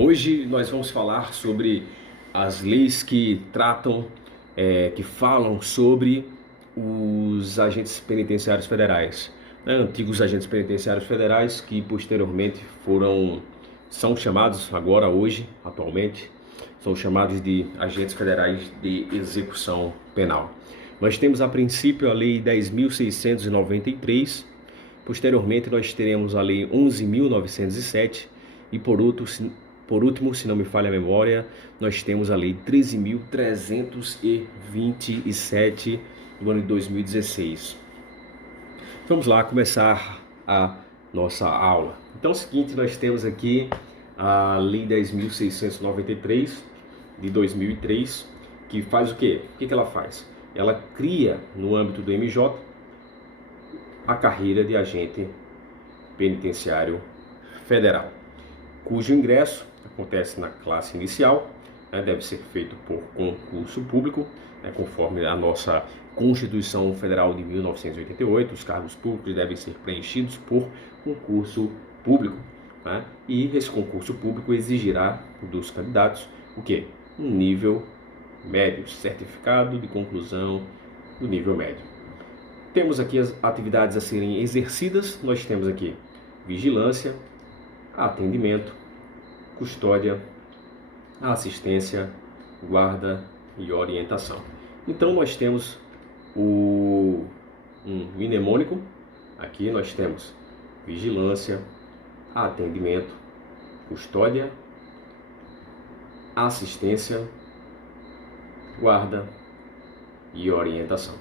Hoje nós vamos falar sobre as leis que tratam, que falam sobre os agentes penitenciários federais, né? Antigos agentes penitenciários federais que posteriormente são chamados agora, hoje, atualmente, são chamados de agentes federais de execução penal. Nós temos a princípio a Lei 10.693, posteriormente nós teremos a Lei 11.907 e por último, se não me falha a memória, nós temos a Lei 13.327 do ano de 2016. Vamos lá começar a nossa aula. Então é o seguinte, nós temos aqui a Lei 10.693 de 2003, que faz o quê? O que ela faz? Ela cria, no âmbito do MJ, a carreira de agente penitenciário federal, cujo ingresso acontece na classe inicial, né, deve ser feito por concurso público, né, conforme a nossa Constituição Federal de 1988, os cargos públicos devem ser preenchidos por concurso público, né, e esse concurso público exigirá dos candidatos o quê? Um nível médio, certificado de conclusão do nível médio. Temos aqui as atividades a serem exercidas, nós temos aqui vigilância, atendimento, custódia, assistência, guarda e orientação. Então nós temos um mnemônico, aqui nós temos vigilância, atendimento, custódia, assistência, guarda e orientação.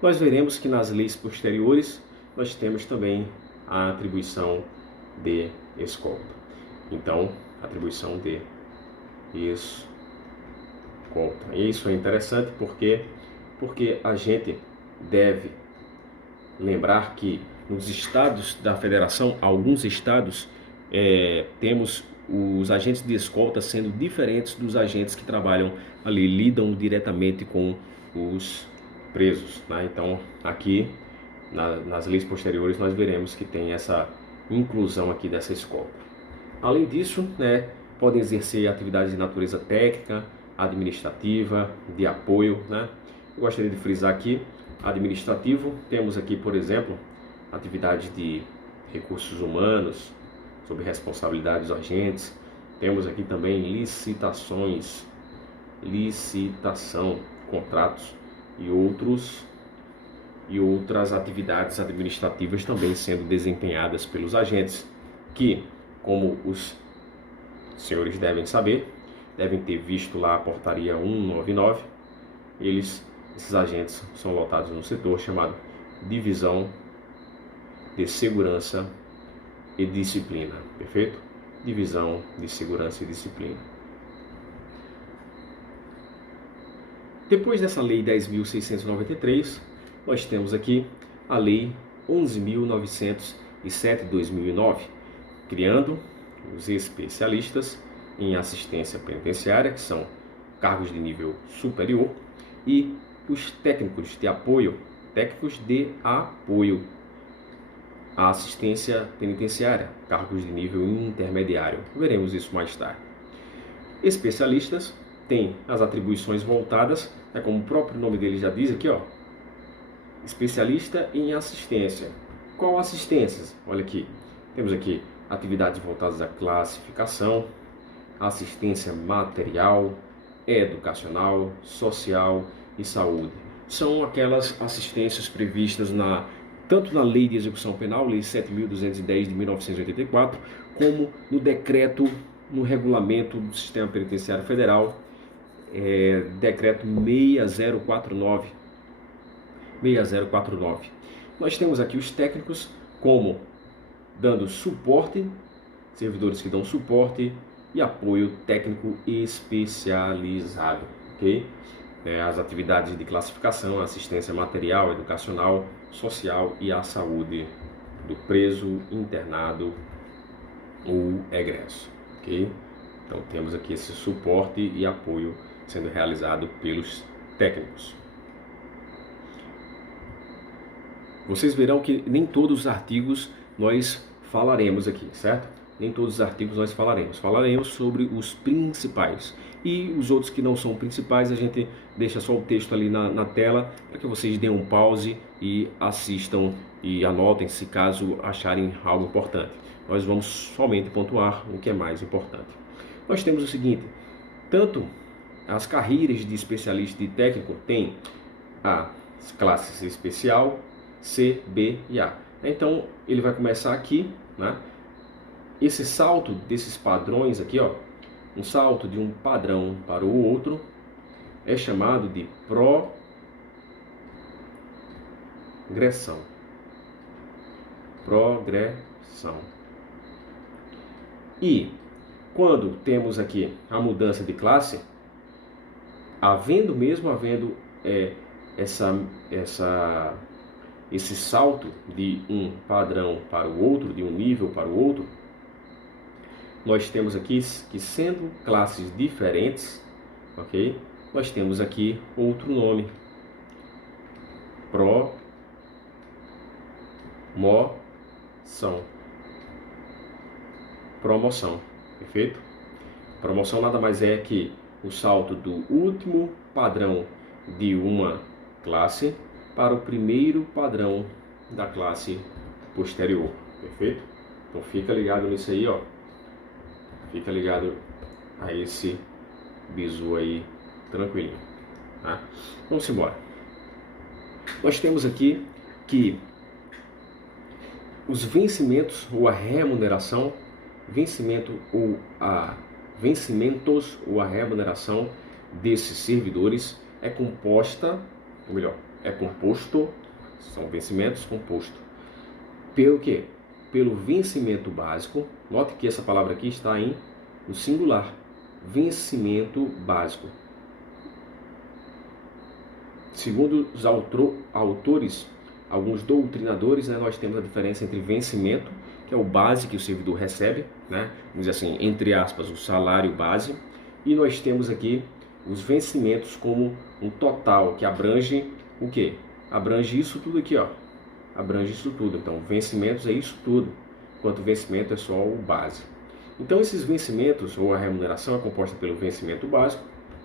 Nós veremos que nas leis posteriores nós temos também a atribuição de escolta. Então, atribuição de escolta. Isso é interessante porque a gente deve lembrar que nos estados da federação, alguns estados, temos os agentes de escolta sendo diferentes dos agentes que trabalham ali, lidam diretamente com os presos, né? Então, aqui, nas leis posteriores, nós veremos que tem essa inclusão aqui dessa escolta. Além disso, né, podem exercer atividades de natureza técnica, administrativa, de apoio, né? Eu gostaria de frisar aqui, administrativo, temos aqui, por exemplo, atividade de recursos humanos, sob responsabilidade dos agentes. Temos aqui também licitação, contratos e outras atividades administrativas também sendo desempenhadas pelos agentes, que, como os senhores devem saber, devem ter visto lá a portaria 199, esses agentes são lotados no setor chamado Divisão de Segurança e Disciplina, perfeito? Divisão de Segurança e Disciplina. Depois dessa Lei 10.693, nós temos aqui a Lei 11.907 de 2009, criando os especialistas em assistência penitenciária, que são cargos de nível superior, e os técnicos de apoio à assistência penitenciária, cargos de nível intermediário. Veremos isso mais tarde. Especialistas têm as atribuições voltadas, como o próprio nome dele já diz aqui, ó, especialista em assistência. Qual assistência? Olha aqui, temos aqui atividades voltadas à classificação, assistência material, educacional, social e saúde. São aquelas assistências previstas tanto na Lei de Execução Penal, Lei 7.210 de 1984, como no decreto, no regulamento do Sistema Penitenciário Federal, decreto 6049. Nós temos aqui os técnicos como dando suporte, servidores que dão suporte e apoio técnico especializado, ok? As atividades de classificação, assistência material, educacional, social e a saúde do preso, internado ou egresso, ok? Então temos aqui esse suporte e apoio sendo realizado pelos técnicos. Vocês verão que nem todos os artigos nós falaremos aqui, certo? nem todos os artigos nós falaremos. Falaremos sobre os principais. E os outros que não são principais, a gente deixa só o texto ali na tela, para que vocês deem um pause e assistam e anotem se caso acharem algo importante. Nós vamos somente pontuar o que é mais importante. Nós temos o seguinte, tanto as carreiras de especialista e técnico tem as classes especial, C, B e A. Então, ele vai começar aqui, né? Esse salto desses padrões aqui, ó, um salto de um padrão para o outro, é chamado de progressão. Progressão. E quando temos aqui a mudança de classe, havendo esse salto de um padrão para o outro, de um nível para o outro, nós temos aqui que, sendo classes diferentes, ok? Nós temos aqui outro nome, promoção. Promoção, perfeito? Promoção nada mais é que o salto do último padrão de uma classe para o primeiro padrão da classe posterior, perfeito? Então fica ligado nisso aí, ó. Fica ligado a esse bizu aí, tranquilinho, tá? Vamos embora. Nós temos aqui que os vencimentos ou a remuneração, vencimentos ou a remuneração desses servidores é composto, são vencimentos composto pelo quê? Pelo vencimento básico. Note que essa palavra aqui está no singular, vencimento básico. Segundo os autores, alguns doutrinadores, né, nós temos a diferença entre vencimento, que é o base que o servidor recebe, né, vamos dizer assim, entre aspas, o salário base, e nós temos aqui os vencimentos como um total, que abrange o quê? Abrange isso tudo aqui, ó. Abrange isso tudo. Então, vencimentos é isso tudo, enquanto vencimento é só o base. Então, esses vencimentos, ou a remuneração, é composta pelo vencimento básico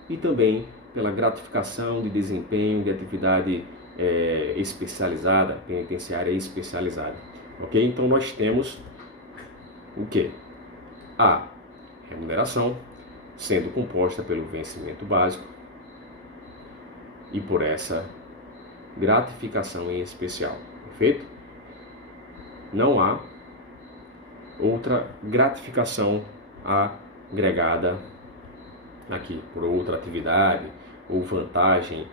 e também pela gratificação de desempenho de atividade especializada, penitenciária especializada. Ok? Então, nós temos o quê? A remuneração, sendo composta pelo vencimento básico e por essa gratificação em especial, perfeito? Não há outra gratificação agregada aqui por outra atividade ou vantagem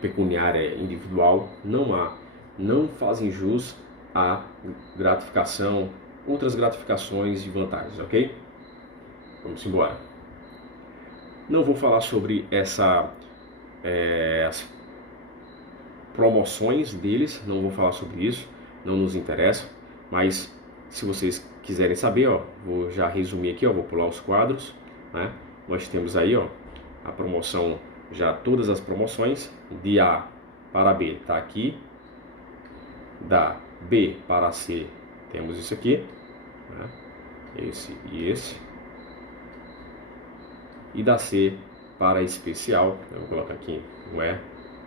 pecuniária individual, não há. Não fazem jus à gratificação, outras gratificações e vantagens, ok? Vamos embora. Não vou falar sobre as promoções deles, não vou falar sobre isso, não nos interessa, mas se vocês quiserem saber, ó, vou já resumir aqui, ó, vou pular os quadros, né? Nós temos aí, ó, a promoção, já todas as promoções, de A para B está aqui, da B para C temos isso aqui, né? Esse e esse, e da C para especial, eu vou colocar aqui, não é?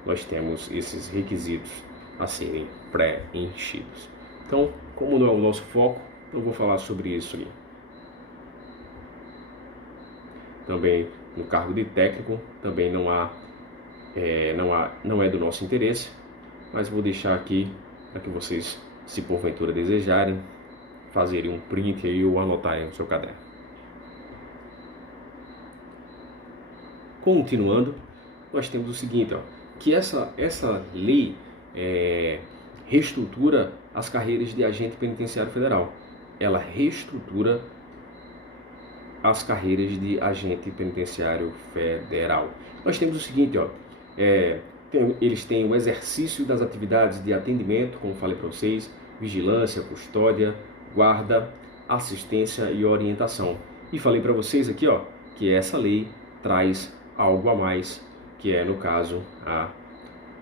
Nós temos esses requisitos a serem preenchidos. Então, como não é o nosso foco, não vou falar sobre isso aqui. Também no cargo de técnico, também não é do nosso interesse, mas vou deixar aqui para que vocês, se porventura desejarem, fazerem um print aí ou anotarem no seu caderno. Continuando, nós temos o seguinte, ó, que essa lei reestrutura as carreiras de agente penitenciário federal. Ela reestrutura as carreiras de agente penitenciário federal. Nós temos o seguinte, ó, eles têm o exercício das atividades de atendimento, como falei para vocês, vigilância, custódia, guarda, assistência e orientação. E falei para vocês aqui, ó, que essa lei traz algo a mais, que é, no caso, a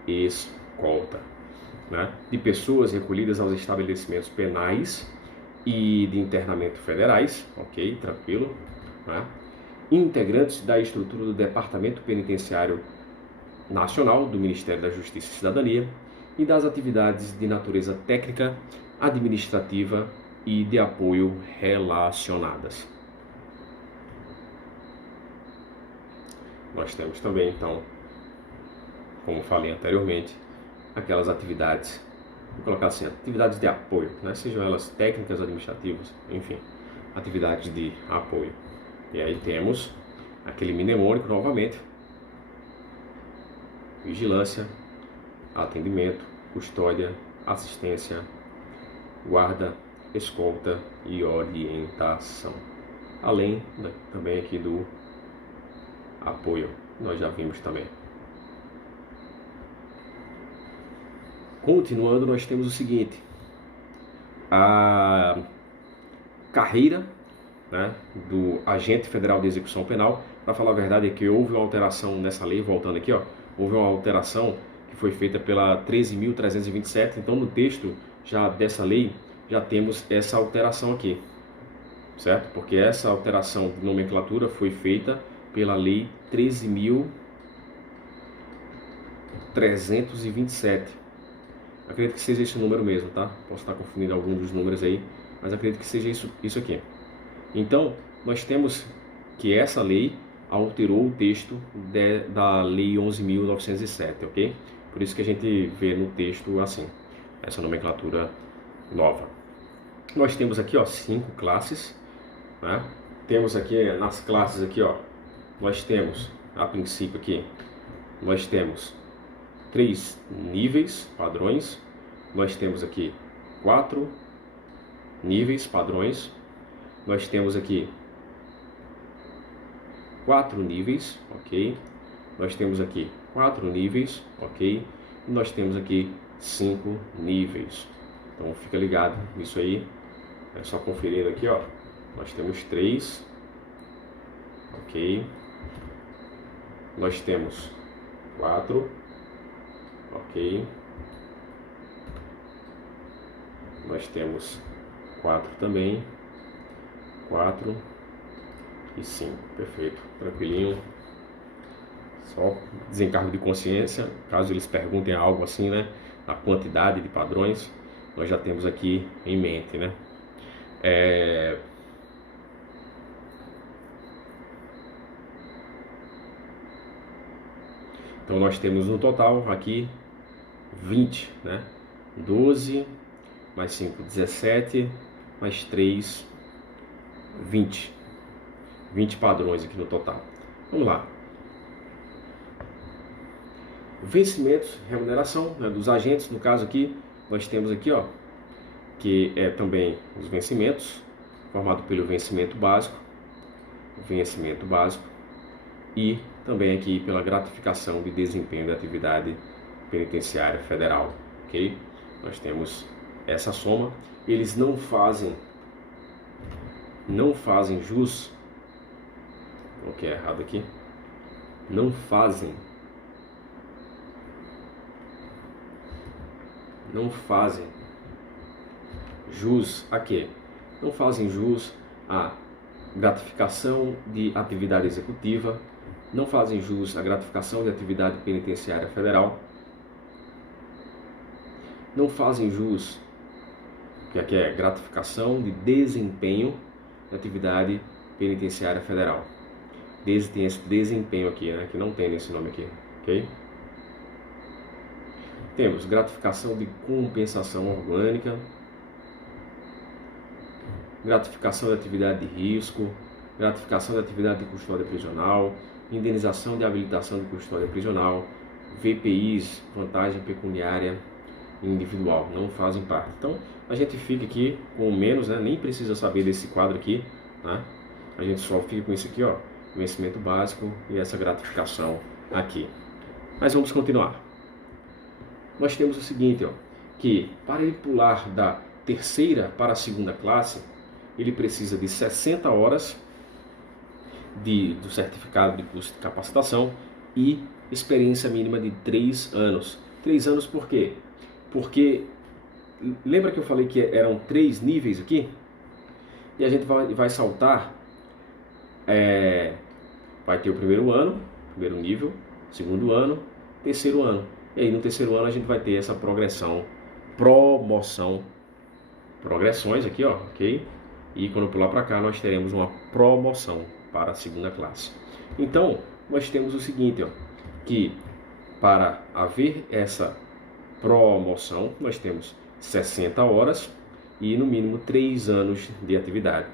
escolta, né, de pessoas recolhidas aos estabelecimentos penais e de internamento federais, ok, tranquilo, né? Integrantes da estrutura do Departamento Penitenciário Nacional do Ministério da Justiça e Cidadania e das atividades de natureza técnica, administrativa e de apoio relacionadas. Nós temos também, então, como falei anteriormente, aquelas atividades, vou colocar assim, atividades de apoio, né? Sejam elas técnicas, administrativas, enfim, atividades de apoio. E aí temos aquele mnemônico novamente: vigilância, atendimento, custódia, assistência, guarda, escolta e orientação. Além também aqui do apoio, nós já vimos também. Continuando, nós temos o seguinte: a carreira, né, do agente federal de execução penal. Para falar a verdade, é que houve uma alteração nessa lei, voltando aqui, ó, houve uma alteração que foi feita pela 13.327, então no texto já dessa lei já temos essa alteração aqui, certo? Porque essa alteração de nomenclatura foi feita pela lei 13.327. Acredito que seja esse o número mesmo, tá? Posso estar confundindo algum dos números aí, mas acredito que seja isso aqui. Então, nós temos que essa lei alterou o texto da Lei 11.907, ok? Por isso que a gente vê no texto assim, essa nomenclatura nova. Nós temos aqui, ó, 5 classes, né? Temos aqui, nas classes aqui, ó, nós temos, a princípio aqui, nós temos 3 níveis padrões, nós temos aqui 4 níveis padrões, nós temos aqui 4 níveis, ok? Nós temos aqui 4 níveis, ok? E nós temos aqui 5 níveis. Então fica ligado nisso aí. É só conferir aqui, ó. Nós temos 3, ok? Nós temos 4, ok? Nós temos 4 também, 4 e 5, perfeito, tranquilinho. Só desencargo de consciência, caso eles perguntem algo assim, né, a quantidade de padrões, nós já temos aqui em mente, né. Então nós temos no total aqui 20, né, 12, mais 5, 17, mais 3, 20. 20 padrões aqui no total. Vamos lá. Vencimentos, remuneração, né, dos agentes. No caso aqui, nós temos aqui, ó, que é também os vencimentos, formado pelo vencimento básico e também aqui pela gratificação de desempenho da atividade penitenciária federal, ok? Nós temos essa soma. Eles não fazem jus, o que é errado aqui, não fazem jus a quê? Não fazem jus à gratificação de atividade executiva, não fazem jus à gratificação de atividade penitenciária federal, não fazem jus, que aqui é gratificação de desempenho de atividade penitenciária federal. Tem esse desempenho aqui, né, que não tem nesse nome aqui, ok? Temos gratificação de compensação orgânica, gratificação de atividade de risco, gratificação de atividade de custódia prisional, indenização de habilitação de custódia prisional, VPIs, vantagem pecuniária individual, não fazem parte. Então, a gente fica aqui com menos, né? Nem precisa saber desse quadro aqui, né? A gente só fica com isso aqui, ó, vencimento básico e essa gratificação aqui. Mas vamos continuar. Nós temos o seguinte, ó, que para ele pular da terceira para a segunda classe, ele precisa de 60 horas do certificado de curso de capacitação e experiência mínima de 3 anos. 3 anos por quê? Porque, lembra que eu falei que eram 3 níveis aqui? E a gente vai saltar, vai ter o primeiro ano, primeiro nível, segundo ano, terceiro ano. E aí no terceiro ano a gente vai ter essa progressão, promoção, progressões aqui, ó, ok? E quando pular para cá nós teremos uma promoção para a segunda classe. Então nós temos o seguinte, ó, que para haver essa promoção nós temos 60 horas e no mínimo 3 anos de atividade.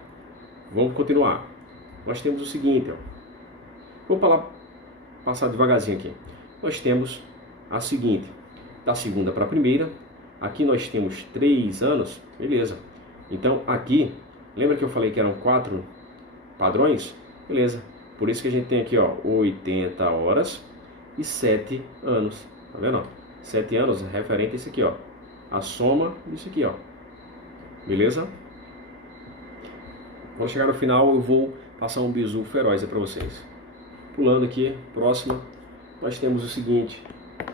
Vamos continuar. Nós temos o seguinte, ó, vou passar devagarzinho aqui. Nós temos a seguinte, da segunda para a primeira, aqui nós temos 3 anos, beleza. Então aqui, lembra que eu falei que eram 4 padrões? Beleza. Por isso que a gente tem aqui, ó, 80 horas e 7 anos. Tá vendo? 7 anos referente a isso aqui, ó. A soma disso aqui, ó. Beleza? Quando chegar no final, eu vou passar um bizu feroz para vocês. Pulando aqui, próxima, nós temos o seguinte.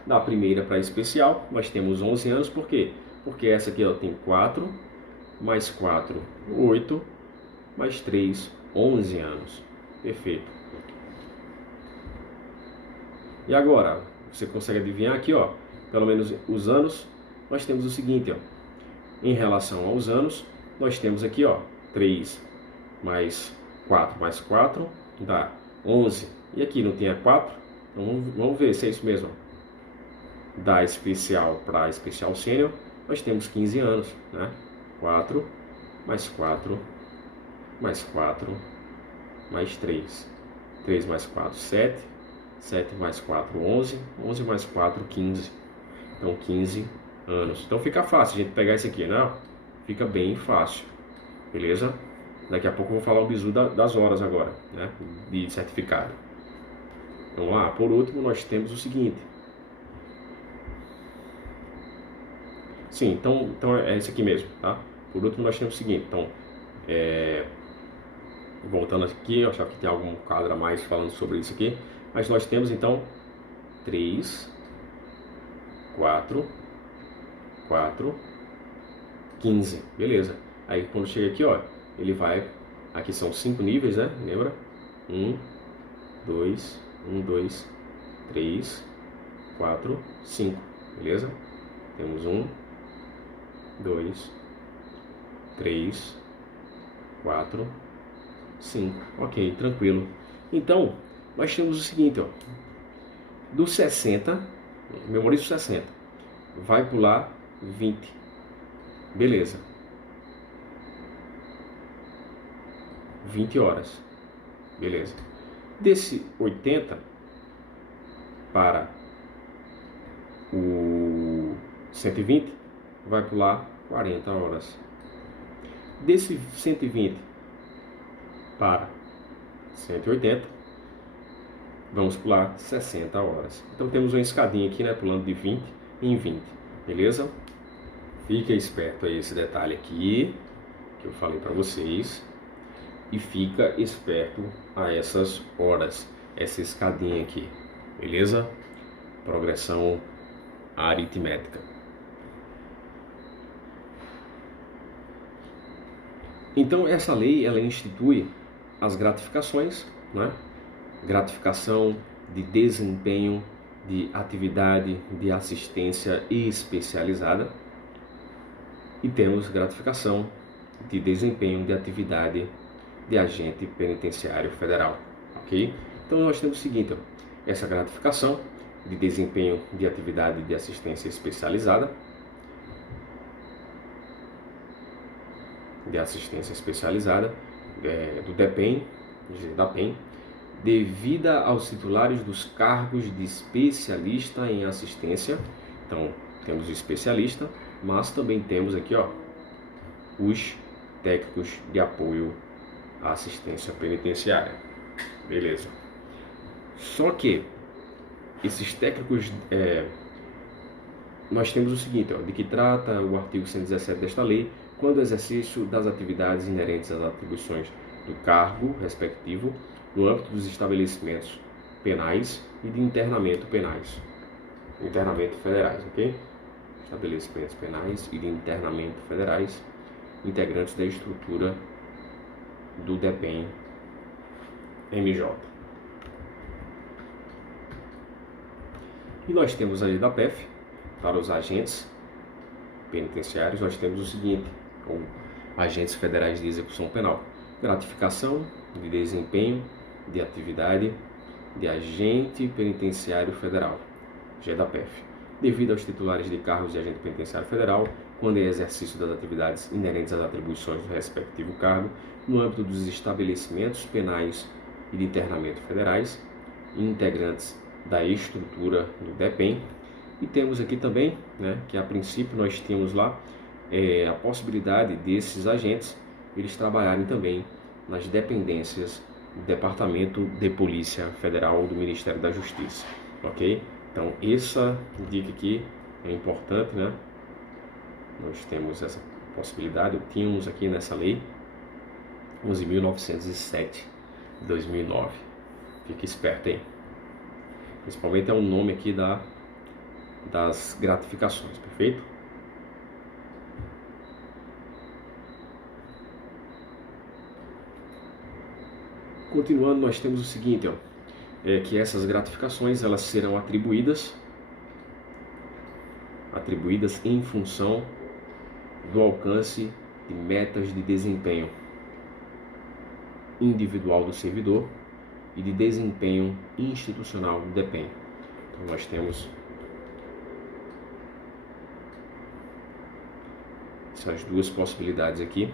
Da primeira para a especial, nós temos 11 anos. Por quê? Porque essa aqui, ó, tem 4, mais 4, 8, mais 3, 11 anos. Perfeito. E agora, você consegue adivinhar aqui, ó, pelo menos os anos, nós temos o seguinte, ó. Em relação aos anos, nós temos aqui, ó, 3 mais 4 dá 11. E aqui não tinha 4? Então vamos ver se é isso mesmo. Da especial para especial sênior, nós temos 15 anos, né? 4 mais 4 mais 4 mais 3. 3 mais 4, 7. 7 mais 4, 11. 11 mais 4, 15. Então 15 anos. Então fica fácil a gente pegar isso aqui, né? Fica bem fácil. Beleza? Daqui a pouco eu vou falar o bizu das horas agora, né? De certificado. Vamos lá. Por último, nós temos o seguinte. Sim, então é esse aqui mesmo, tá? Por último, nós temos o seguinte. Então, voltando aqui, eu achava que tem algum quadro a mais falando sobre isso aqui. Mas nós temos, então, 3, 4, 15. Beleza. Aí, quando chega aqui, ó, ele vai... Aqui são 5 níveis, né? Lembra? 1, 2, 3, 4, 5. Beleza? Temos 1, 2, 3, 4, 5. Ok, tranquilo. Então, nós temos o seguinte, ó. Do 60, memoriza o 60. Vai pular 20. Beleza. 20 horas. Beleza. Desse 80 para o 120, vai pular 40 horas. Desse 120 para 180, vamos pular 60 horas. Então temos uma escadinha aqui, né, pulando de 20 em 20, beleza? Fica esperto aí esse detalhe aqui que eu falei para vocês e fica esperto a essas horas, essa escadinha aqui, beleza? Progressão aritmética. Então essa lei ela institui as gratificações, né? Gratificação de desempenho de atividade de assistência especializada e temos gratificação de desempenho de atividade de agente penitenciário federal, ok? Então nós temos o seguinte, ó, essa gratificação de desempenho de atividade de assistência especializada, do DEPEN, da PEN, devida aos titulares dos cargos de especialista em assistência. Então, temos o especialista, mas também temos aqui, ó, os técnicos de apoio à assistência penitenciária. Beleza. Só que esses técnicos, nós temos o seguinte, ó, de que trata o artigo 117 desta lei, quando o exercício das atividades inerentes às atribuições do cargo respectivo no âmbito dos estabelecimentos penais e de internamento penais. Internamento federais, ok? Estabelecimentos penais e de internamento federais, integrantes da estrutura do DEPEN MJ. E nós temos a GEDAPEF, para os agentes penitenciários, nós temos o seguinte, ou agentes federais de execução penal: gratificação de desempenho de atividade de agente penitenciário federal, GEDAPEF, devido aos titulares de cargos de agente penitenciário federal, quando em exercício das atividades inerentes às atribuições do respectivo cargo, no âmbito dos estabelecimentos penais e de internamento federais, integrantes da estrutura do DEPEN. E temos aqui também, que a princípio nós tínhamos lá a possibilidade desses agentes eles trabalharem também nas dependências do Departamento de Polícia Federal do Ministério da Justiça, ok? Então essa dica aqui é importante, Nós temos essa possibilidade, tínhamos aqui nessa lei 11.907 de 2009. Fique esperto aí. Principalmente é o nome aqui das gratificações, perfeito? Continuando, nós temos o seguinte, que essas gratificações elas serão atribuídas em função do alcance de metas de desempenho individual do servidor e de desempenho institucional do DEPEN. Então nós temos essas duas possibilidades aqui.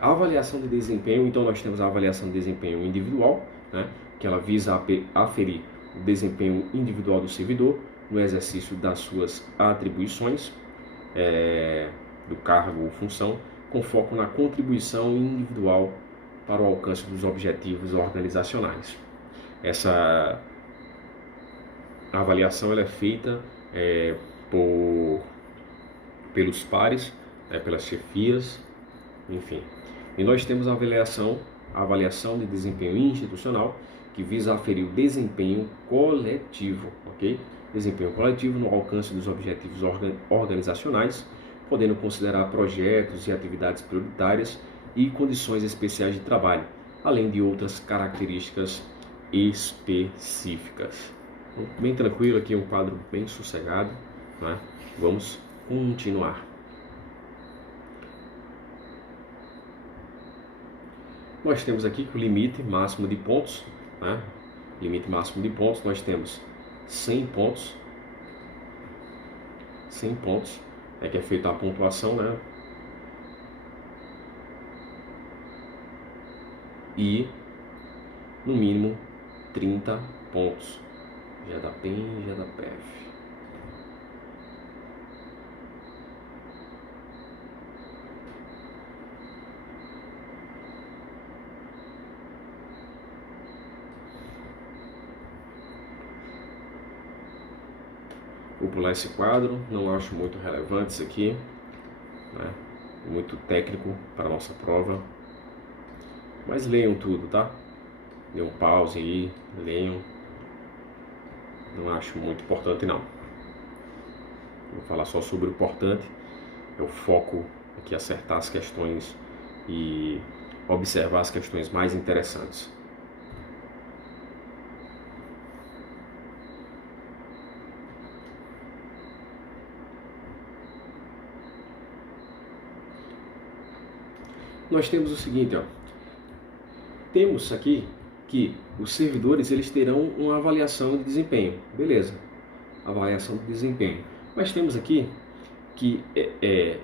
A avaliação de desempenho, então nós temos a avaliação de desempenho individual, que ela visa aferir o desempenho individual do servidor no exercício das suas atribuições do cargo ou função, com foco na contribuição individual para o alcance dos objetivos organizacionais. Essa avaliação ela é feita pelos pares, pelas chefias, enfim. E nós temos a avaliação de desempenho institucional, que visa aferir o desempenho coletivo, ok? Desempenho coletivo no alcance dos objetivos organizacionais, podendo considerar projetos e atividades prioritárias e condições especiais de trabalho, além de outras características específicas. Bem tranquilo aqui, um quadro bem sossegado, Vamos continuar. Nós temos aqui que o limite máximo de pontos, limite máximo de pontos, nós temos 100 pontos, 100 pontos, que é feita a pontuação, e no mínimo 30 pontos, GEDAPEN e GEDAPEF. Vou pular esse quadro, não acho muito relevante isso aqui, muito técnico para a nossa prova, mas leiam tudo, tá? Dê um pause aí, leiam, não acho muito importante não. Vou falar só sobre o importante, eu foco aqui em acertar as questões e observar as questões mais interessantes. Nós temos o seguinte, temos aqui que os servidores eles terão uma avaliação de desempenho, beleza, avaliação de desempenho, mas temos aqui que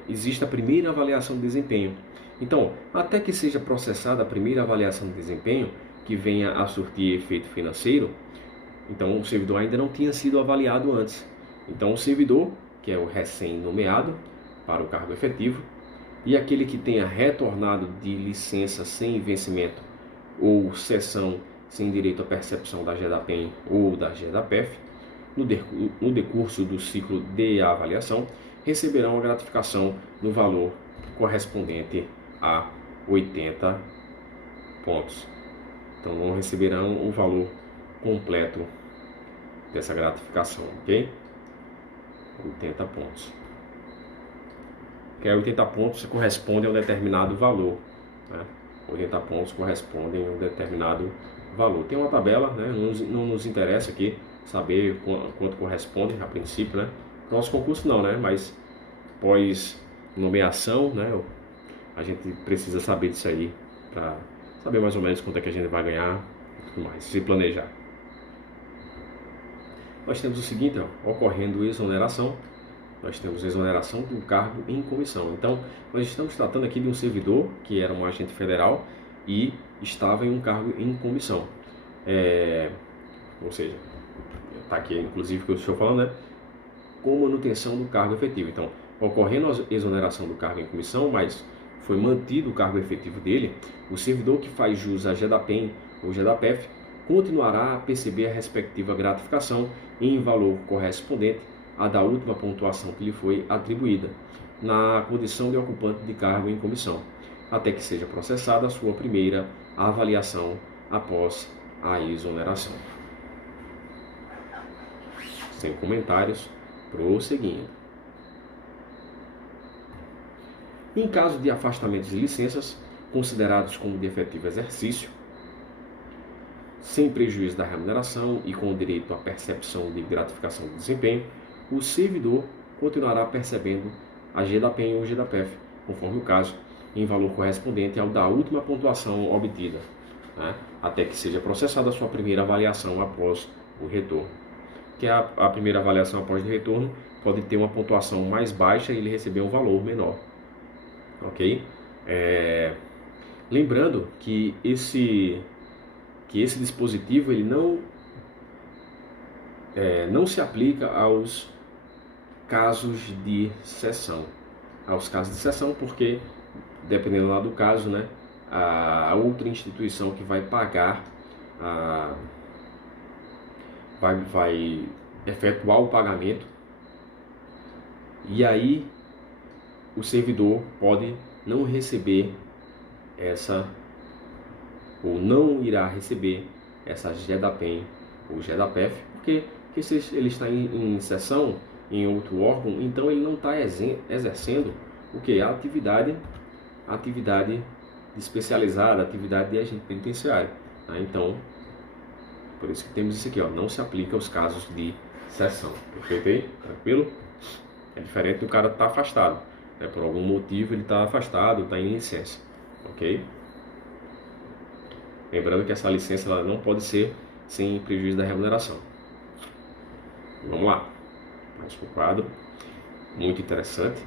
existe a primeira avaliação de desempenho. Então, até que seja processada a primeira avaliação de desempenho, que venha a surtir efeito financeiro, então o servidor ainda não tinha sido avaliado antes. Então o servidor, que é o recém-nomeado para o cargo efetivo, e aquele que tenha retornado de licença sem vencimento ou cessão sem direito à percepção da GEDAPEN ou da GEDAPEF, no decurso do ciclo de avaliação, receberão a gratificação no valor correspondente a 80 pontos. Então não receberão o valor completo dessa gratificação, ok? 80 pontos. que 80 pontos correspondem a um determinado valor, né? 80 pontos correspondem a um determinado valor. Tem uma tabela, né? Não nos interessa aqui saber quanto corresponde a princípio, né? Nosso concurso não, né? Mas pós nomeação, né? A gente precisa saber disso aí para saber mais ou menos quanto é que a gente vai ganhar e tudo mais, se planejar. Nós temos o seguinte, ó, ocorrendo exoneração, nós temos exoneração do cargo em comissão. Então, nós estamos tratando aqui de um servidor que era um agente federal e estava em um cargo em comissão. Ou seja, está aqui inclusive o que eu estou falando, né? Com manutenção do cargo efetivo. Então, ocorrendo a exoneração do cargo em comissão, mas foi mantido o cargo efetivo dele, o servidor que faz jus a GEDAPEN ou GEDAPEF continuará a perceber a respectiva gratificação em valor correspondente à da última pontuação que lhe foi atribuída, na condição de ocupante de cargo em comissão, até que seja processada a sua primeira avaliação após a exoneração. Sem comentários, prosseguindo. Em caso de afastamentos de licenças, considerados como de efetivo exercício, sem prejuízo da remuneração e com direito à percepção de gratificação de desempenho, o servidor continuará percebendo a GEDAPEN ou GEDAPEF, conforme o caso, em valor correspondente ao da última pontuação obtida, né, até que seja processada a sua primeira avaliação após o retorno. Que a primeira avaliação após o retorno pode ter uma pontuação mais baixa e ele receber um valor menor. Ok? Lembrando que esse dispositivo ele não se aplica aos casos de cessão. Aos casos de cessão, porque, dependendo lá do caso, né, a outra instituição que vai pagar, vai efetuar o pagamento, e aí o servidor pode não receber ou não irá receber essa GEDAPEN ou GEDAPEF, porque se ele está em sessão em outro órgão, então ele não está exercendo o que? A atividade especializada, atividade de agente penitenciário. Tá? Então, por isso que temos isso aqui, ó, não se aplica aos casos de sessão. Perfeito aí? Tranquilo? É diferente do cara estar afastado. Né? Por algum motivo ele está afastado, está em licença. Ok? Lembrando que essa licença ela não pode ser sem prejuízo da remuneração. Vamos lá. Vamos para o quadro. Muito interessante.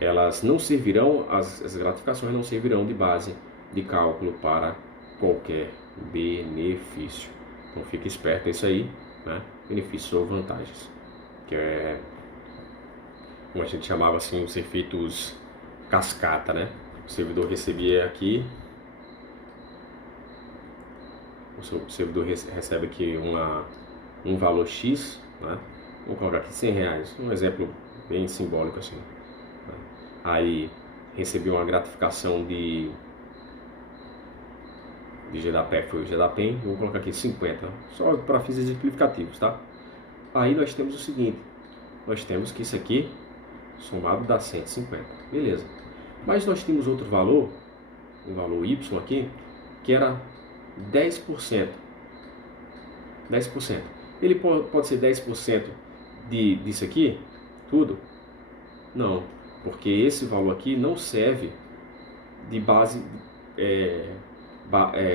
Elas não servirão, as gratificações não servirão de base de cálculo para qualquer benefício. Então fique esperto nisso aí, né? Benefícios ou vantagens. Que é, como a gente chamava assim, os efeitos cascata, né? O servidor recebia aqui, o servidor recebe aqui um valor X, né? Vamos colocar aqui R$100, um exemplo bem simbólico assim. Né? Aí recebeu uma gratificação de GEDAPEF ou GEDAPEN, vou colocar aqui 50, só para fins exemplificativos, tá? Aí nós temos o seguinte, nós temos que isso aqui somado dá 150, beleza. Mas nós tínhamos outro valor, um valor Y aqui, que era 10%. 10%. Ele pode ser 10% disso aqui, tudo? Não, porque esse valor aqui não serve de base,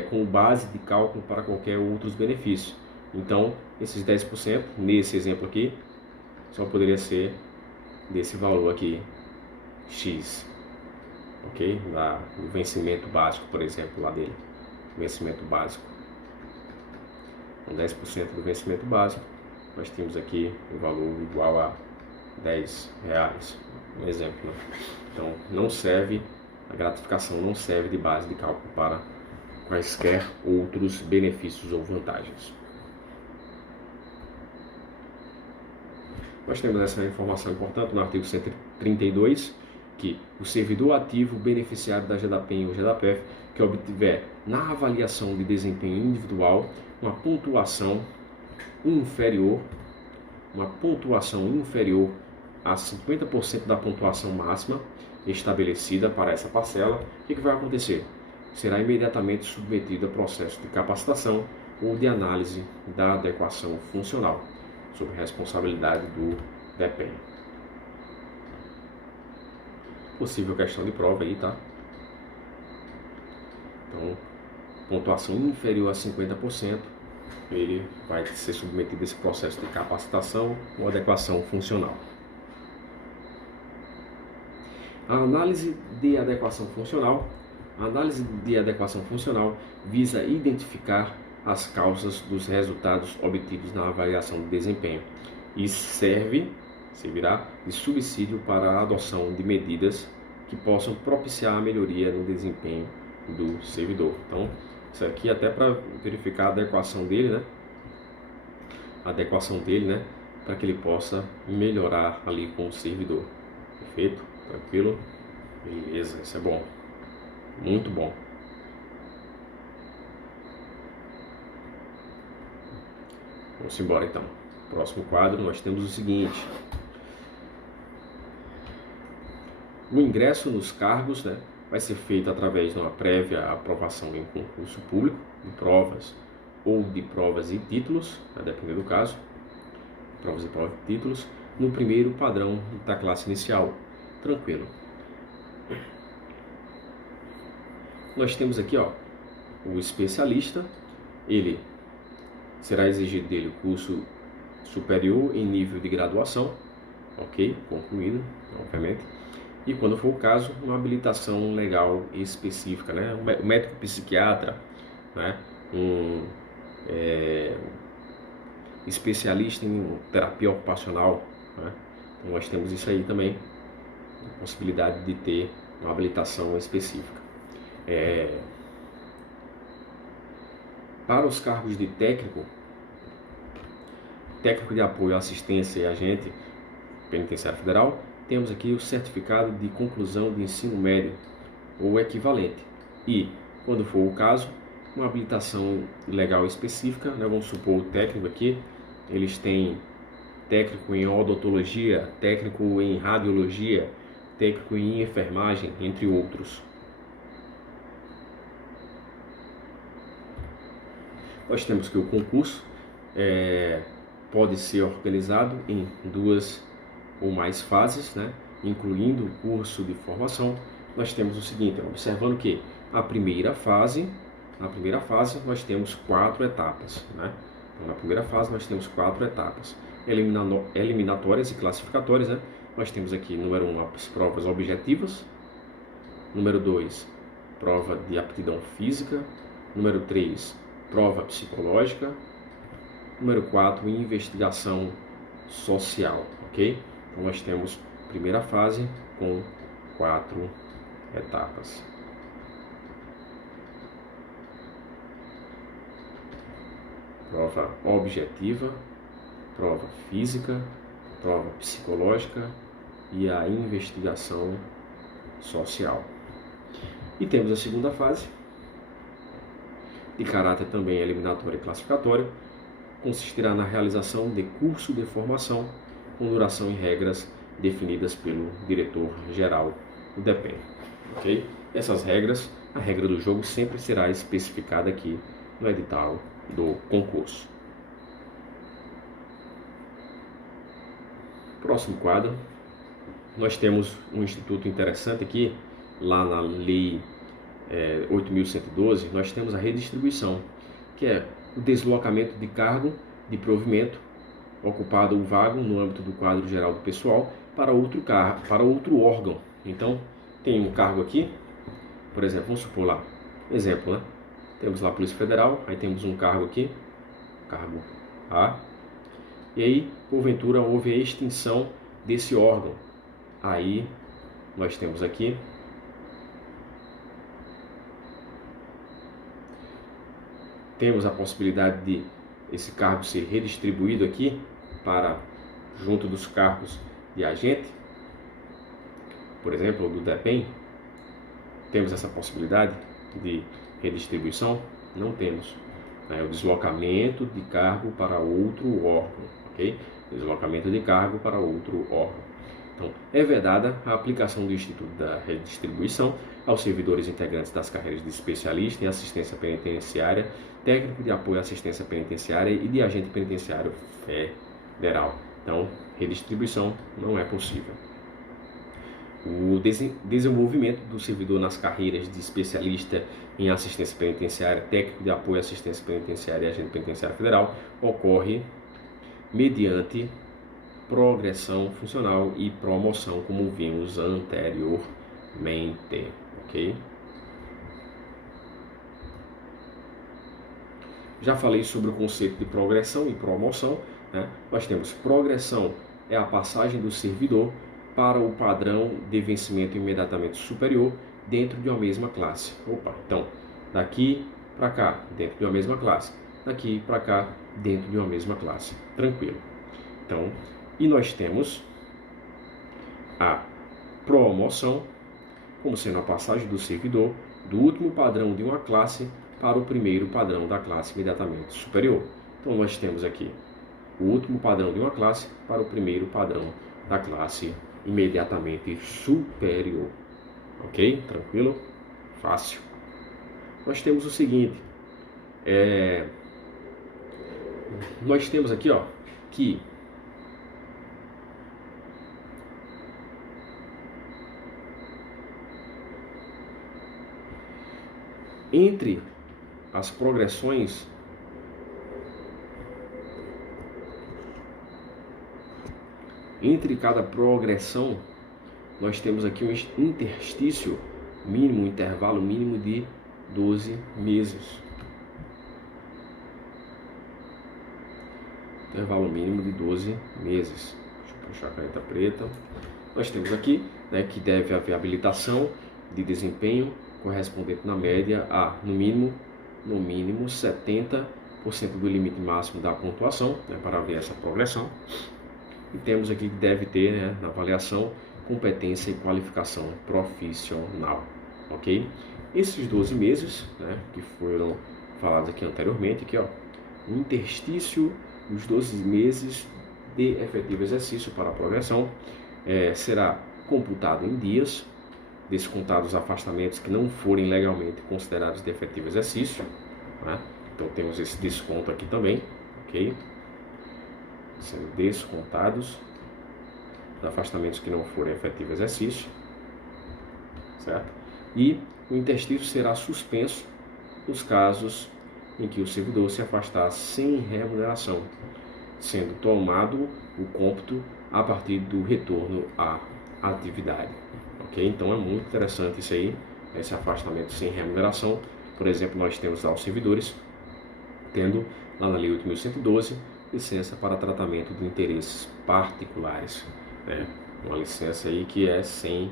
como base de cálculo para qualquer outros benefícios. Então, esses 10%, nesse exemplo aqui, só poderia ser desse valor aqui, X. Ok? O vencimento básico, por exemplo, lá dele. Vencimento básico. Com 10% do vencimento básico, nós temos aqui o valor igual a R$10. Um exemplo, né? Então, não serve, a gratificação não serve de base de cálculo para quaisquer outros benefícios ou vantagens. Nós temos essa informação importante no artigo 132, que o servidor ativo beneficiário da GEDAPEN ou GEDAPEF que obtiver na avaliação de desempenho individual uma pontuação inferior a 50% da pontuação máxima estabelecida para essa parcela, o que vai acontecer? Será imediatamente submetido a processo de capacitação ou de análise da adequação funcional, sob responsabilidade do DEPEN. Possível questão de prova aí, tá? Então, pontuação inferior a 50%, ele vai ser submetido a esse processo de capacitação ou adequação funcional. A análise de adequação funcional. A análise de adequação funcional visa identificar as causas dos resultados obtidos na avaliação de desempenho e servirá de subsídio para a adoção de medidas que possam propiciar a melhoria no desempenho do servidor. Então, isso aqui até para verificar a adequação dele, né? A adequação dele, né? Para que ele possa melhorar ali com o servidor. Perfeito? Tranquilo? Beleza, isso é bom. Muito bom. Vamos embora então. Próximo quadro, nós temos o seguinte. O ingresso nos cargos, né, vai ser feito através de uma prévia aprovação em concurso público, de provas ou de provas e títulos, a depender do caso, provas e títulos, no primeiro padrão da classe inicial. Tranquilo. Nós temos aqui, ó, o especialista, ele será exigido dele o curso superior em nível de graduação, ok? Concluído, obviamente. E quando for o caso, uma habilitação legal específica, né? O médico psiquiatra, né? Especialista em terapia ocupacional, né? Então nós temos isso aí também, a possibilidade de ter uma habilitação específica. Para os cargos de técnico de apoio, assistência e agente penitenciário federal, temos aqui o certificado de conclusão de ensino médio ou equivalente. E, quando for o caso, uma habilitação legal específica, né? Vamos supor o técnico aqui, eles têm técnico em odontologia, técnico em radiologia, técnico em enfermagem, entre outros. Nós temos que o concurso pode ser organizado em 2 ou mais fases, né? Incluindo o curso de formação. Nós temos o seguinte, observando que na primeira fase nós temos 4 etapas, né? Então, na primeira fase nós temos 4 etapas, eliminatórias e classificatórias, né? Nós temos aqui, número 1, as provas objetivas, número 2, prova de aptidão física, número 3, prova psicológica, número 4, investigação social, ok? Então nós temos a primeira fase com 4 etapas. Prova objetiva, prova física, prova psicológica e a investigação social. E temos a segunda fase, de caráter também eliminatório e classificatório, consistirá na realização de curso de formação com duração e regras definidas pelo diretor-geral do DEPEN. Ok? Essas regras, a regra do jogo sempre será especificada aqui no edital do concurso. Próximo quadro, nós temos um instituto interessante aqui, lá na Lei 8.112, nós temos a redistribuição, que é o deslocamento de cargo de provimento ocupado o vago no âmbito do quadro geral do pessoal para outro órgão. Então, tem um cargo aqui, por exemplo, vamos supor lá, exemplo, né? Temos lá a Polícia Federal, aí temos um cargo aqui, cargo A, e aí, porventura, houve a extinção desse órgão. Aí, nós temos aqui a possibilidade de esse cargo ser redistribuído aqui para junto dos cargos de agente, por exemplo, do DEPEN. Temos essa possibilidade de redistribuição? Não temos. É o deslocamento de cargo para outro órgão, ok? Deslocamento de cargo para outro órgão. Então, é vedada a aplicação do Instituto da Redistribuição aos servidores integrantes das carreiras de especialista em assistência penitenciária, técnico de apoio à assistência penitenciária e de agente penitenciário federal. Então, redistribuição não é possível. O desenvolvimento do servidor nas carreiras de especialista em assistência penitenciária, técnico de apoio à assistência penitenciária e agente penitenciário federal ocorre mediante progressão funcional e promoção, como vimos anteriormente, ok? Já falei sobre o conceito de progressão e promoção, né? Nós temos progressão, é a passagem do servidor para o padrão de vencimento imediatamente superior dentro de uma mesma classe. Então, daqui para cá, dentro de uma mesma classe. Daqui para cá, dentro de uma mesma classe. Tranquilo. Então, e nós temos a promoção, como sendo a passagem do servidor do último padrão de uma classe para o primeiro padrão da classe imediatamente superior. Então, nós temos aqui o último padrão de uma classe para o primeiro padrão da classe imediatamente superior. Ok? Tranquilo? Fácil. Nós temos o seguinte. Nós temos aqui, ó, que entre as progressões entre cada progressão, nós temos aqui um interstício mínimo, um intervalo mínimo de 12 meses. Intervalo mínimo de 12 meses. Deixa eu puxar a caneta preta. Nós temos aqui, né, que deve haver habilitação de desempenho correspondente na média a, no mínimo 70% do limite máximo da pontuação, né, para ver essa progressão. E temos aqui que deve ter, né, na avaliação, competência e qualificação profissional, ok? Esses 12 meses, né, que foram falados aqui anteriormente, aqui, ó, o interstício dos 12 meses de efetivo exercício para a progressão será computado em dias, descontados os afastamentos que não forem legalmente considerados de efetivo exercício, né? Então temos esse desconto aqui também, ok? Sendo descontados os afastamentos que não forem efetivo exercício, certo? E o interstício será suspenso nos casos em que o servidor se afastar sem remuneração, sendo tomado o cômputo a partir do retorno à atividade, ok? Então é muito interessante isso aí, esse afastamento sem remuneração. Por exemplo, nós temos lá os servidores tendo lá na Lei 8.112 licença para tratamento de interesses particulares, né? Uma licença aí que é sem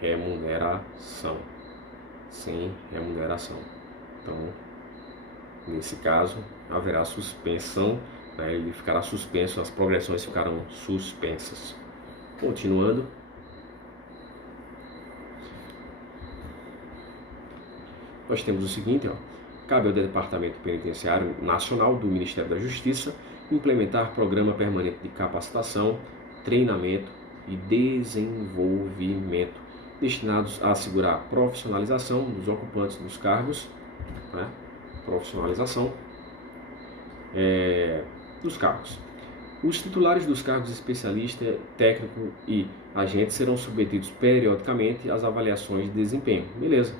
remuneração, Então, nesse caso, haverá suspensão, né? Ele ficará suspenso, as progressões ficarão suspensas. Continuando, nós temos o seguinte, ó, cabe ao Departamento Penitenciário Nacional do Ministério da Justiça implementar programa permanente de capacitação, treinamento e desenvolvimento destinados a assegurar a profissionalização dos ocupantes dos cargos, né? Profissionalização dos cargos. Os titulares dos cargos de especialista, técnico e agente serão submetidos periodicamente às avaliações de desempenho. Beleza.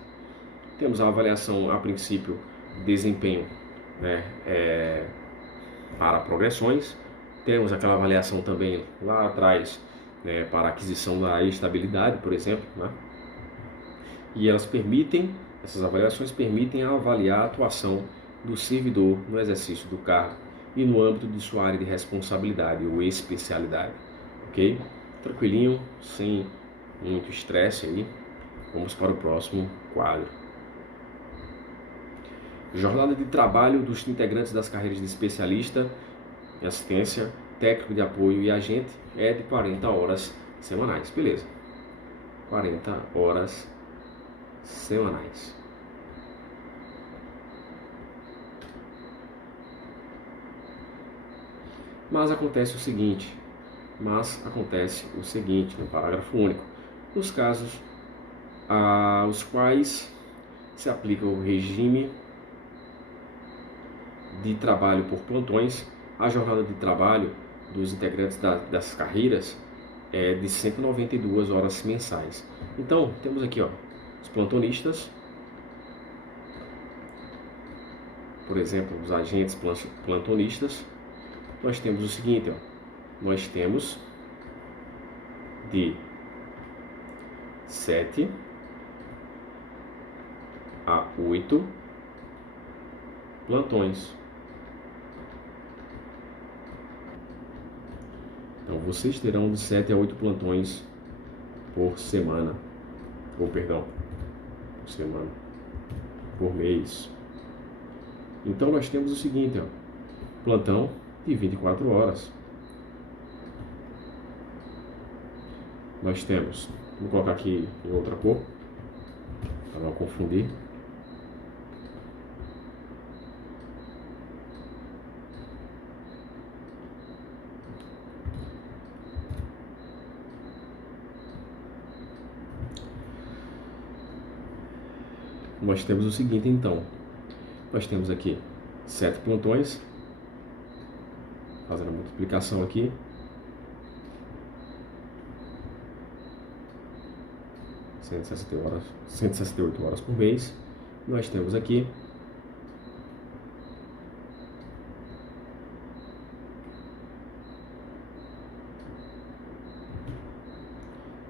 Temos a avaliação, a princípio, de desempenho, né, para progressões. Temos aquela avaliação também lá atrás, né, para aquisição da estabilidade, por exemplo, né? E essas avaliações permitem avaliar a atuação do servidor no exercício do cargo e no âmbito de sua área de responsabilidade ou especialidade, ok? Tranquilinho, sem muito estresse aí. Vamos para o próximo quadro. Jornada de trabalho dos integrantes das carreiras de especialista em assistência, técnico de apoio e agente é de 40 horas semanais. Beleza. 40 horas semanais. Mas acontece o seguinte, mas acontece o seguinte, no parágrafo único: nos casos aos quais se aplica o regime de trabalho por plantões, a jornada de trabalho dos integrantes das carreiras é de 192 horas mensais. Então, temos aqui os plantonistas, por exemplo, os agentes plantonistas. Nós temos o seguinte, nós temos de 7 a 8 plantões. Então, vocês terão de 7 a 8 plantões por semana, por mês. Então, nós temos o seguinte, plantão de 24 horas. Nós temos, vou colocar aqui em outra cor, para não confundir. Nós temos o seguinte, então. Nós temos aqui 7 plantões. Fazendo a multiplicação aqui. horas, 168 horas por mês. Nós temos aqui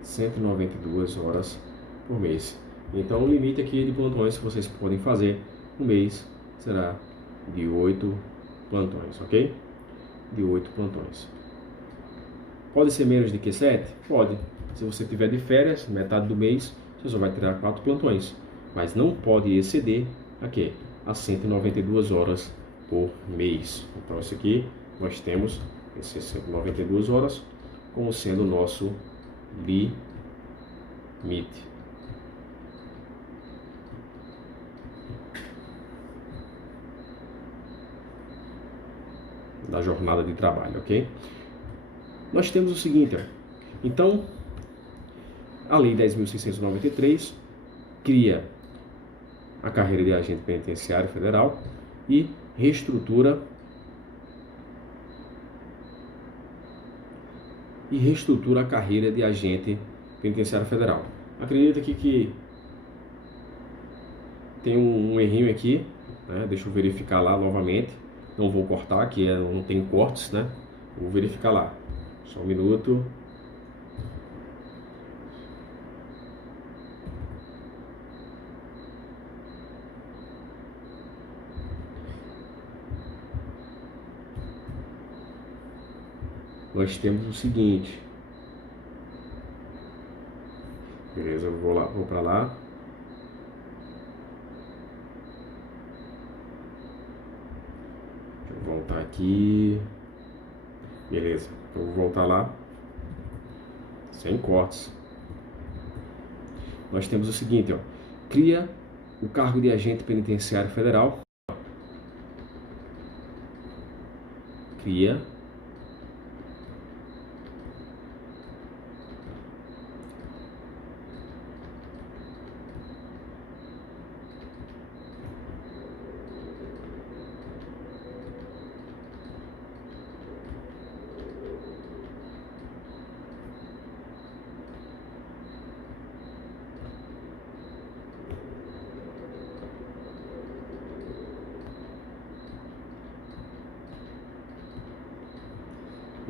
192 horas por mês. Então, o limite aqui de plantões que vocês podem fazer no mês será de 8 plantões, ok? De 8 plantões. Pode ser menos de que 7? Pode. Se você tiver de férias, metade do mês, você só vai tirar 4 plantões. Mas não pode exceder aqui, as 192 horas por mês. Então, isso aqui nós temos essas 192 horas como sendo o nosso limite. Da jornada de trabalho, ok? Nós temos o seguinte, então, a Lei 10.693 cria a carreira de agente penitenciário federal e reestrutura a carreira de agente penitenciário federal. Acredito aqui que tem um errinho aqui, né? Deixa eu verificar lá novamente. Não vou cortar, que não tem cortes, né? Vou verificar lá. Só um minuto. Nós temos o seguinte. Beleza, eu vou para lá. Deixa eu voltar aqui. Beleza, eu vou voltar lá. Sem cortes. Nós temos o seguinte, cria o cargo de agente penitenciário federal. Cria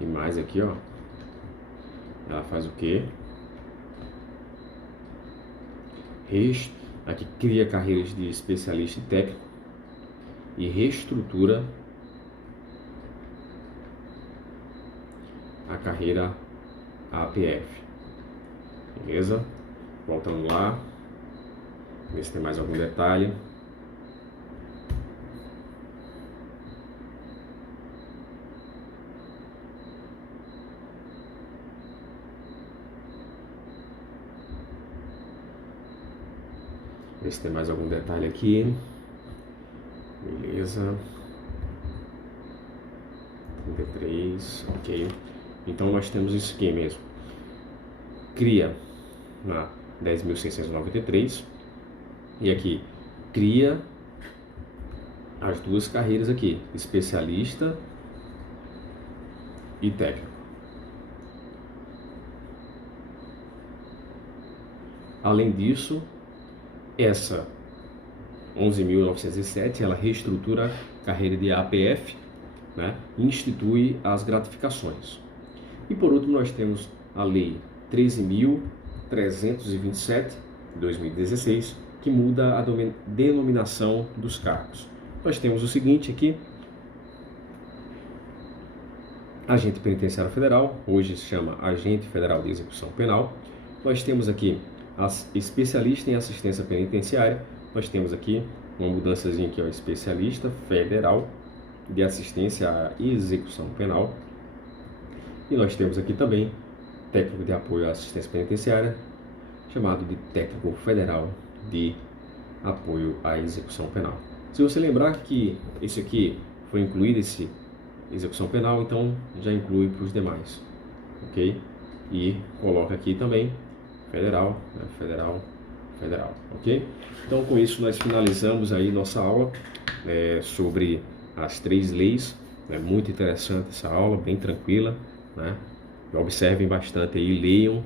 e mais aqui, ela faz o quê? Aqui cria carreiras de especialista e técnico e reestrutura a carreira APF. Beleza? Voltando lá, ver se tem mais algum detalhe. Ver se tem mais algum detalhe aqui. Beleza. 33, ok. Então nós temos isso aqui mesmo. Cria na 10.693 e aqui cria as duas carreiras aqui, especialista e técnico. Além disso, essa 11.907, ela reestrutura a carreira de APF, né, e institui as gratificações. E por último, nós temos a Lei 13.327, de 2016, que muda a denominação dos cargos. Nós temos o seguinte aqui: Agente Penitenciário Federal, hoje se chama Agente Federal de Execução Penal. Nós temos aqui especialista em assistência penitenciária. Nós temos aqui uma mudançazinha aqui, ó, especialista federal de assistência à execução penal. E nós temos aqui também técnico de apoio à assistência penitenciária, chamado de técnico federal de apoio à execução penal. Se você lembrar que esse aqui foi incluído, esse execução penal, então já inclui para os demais, ok? E coloca aqui também federal, né? Federal, ok? Então com isso nós finalizamos aí nossa aula sobre as 3 leis. É muito interessante essa aula, bem tranquila, né? Observem bastante aí, leiam,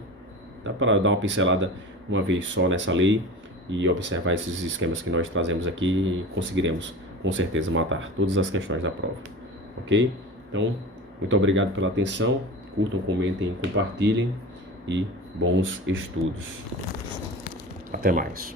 dá para dar uma pincelada uma vez só nessa lei e observar esses esquemas que nós trazemos aqui e conseguiremos com certeza matar todas as questões da prova, ok? Então, muito obrigado pela atenção, curtam, comentem, compartilhem e bons estudos. Até mais.